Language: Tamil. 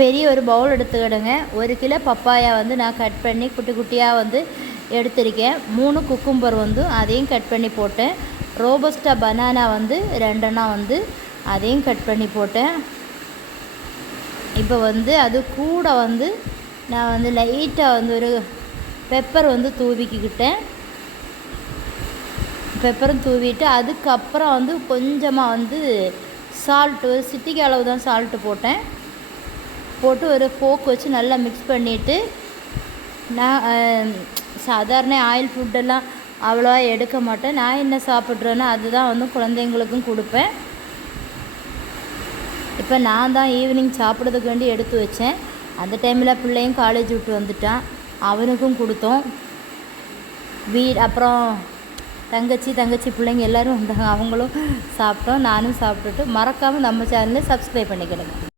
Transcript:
பெரிய ஒரு பவுல் எடுத்துக்கிடுங்க. 1 கிலோ பப்பாயா வந்து நான் கட் பண்ணி குட்டி குட்டியாக வந்து எடுத்திருக்கேன். 3 குக்கும்பர் வந்து அதையும் கட் பண்ணி போட்டேன். ரோபஸ்டா பனானா வந்து 2 வந்து அதையும் கட் பண்ணி போட்டேன். இப்போ வந்து அது கூட வந்து நான் வந்து லைட்டாக வந்து ஒரு பெப்பர் வந்து தூவிக்கிட்டேன். பெப்பரும் தூவிட்டு அதுக்கப்புறம் வந்து கொஞ்சமாக வந்து சால்ட்டு, ஒரு சிட்டிக்கு அளவு தான் சால்ட்டு போட்டேன். போட்டு ஒரு ஃபோக் வச்சு நல்லா மிக்ஸ் பண்ணிவிட்டு, நான் சாதாரண ஆயில் ஃபுட்டெல்லாம் அவ்வளோவா எடுக்க மாட்டேன். நான் என்ன சாப்பிட்றேன்னா அதுதான் வந்து குழந்தைங்களுக்கும் கொடுப்பேன். இப்போ நான் தான் ஈவினிங் சாப்பிட்றதுக்கு வேண்டி எடுத்து வச்சேன். அந்த டைமில் பிள்ளையும் காலேஜ் விட்டு வந்துட்டான், அவனுக்கும் கொடுத்தோம். அப்புறம் தங்கச்சி பிள்ளைங்க எல்லோரும் வந்தாங்க, அவங்களும் சாப்பிட்டோம். நானும் சாப்பிட்டுட்டு மறக்காமல் நம்ம சேனலை சப்ஸ்கிரைப் பண்ணிக்கிடுங்க.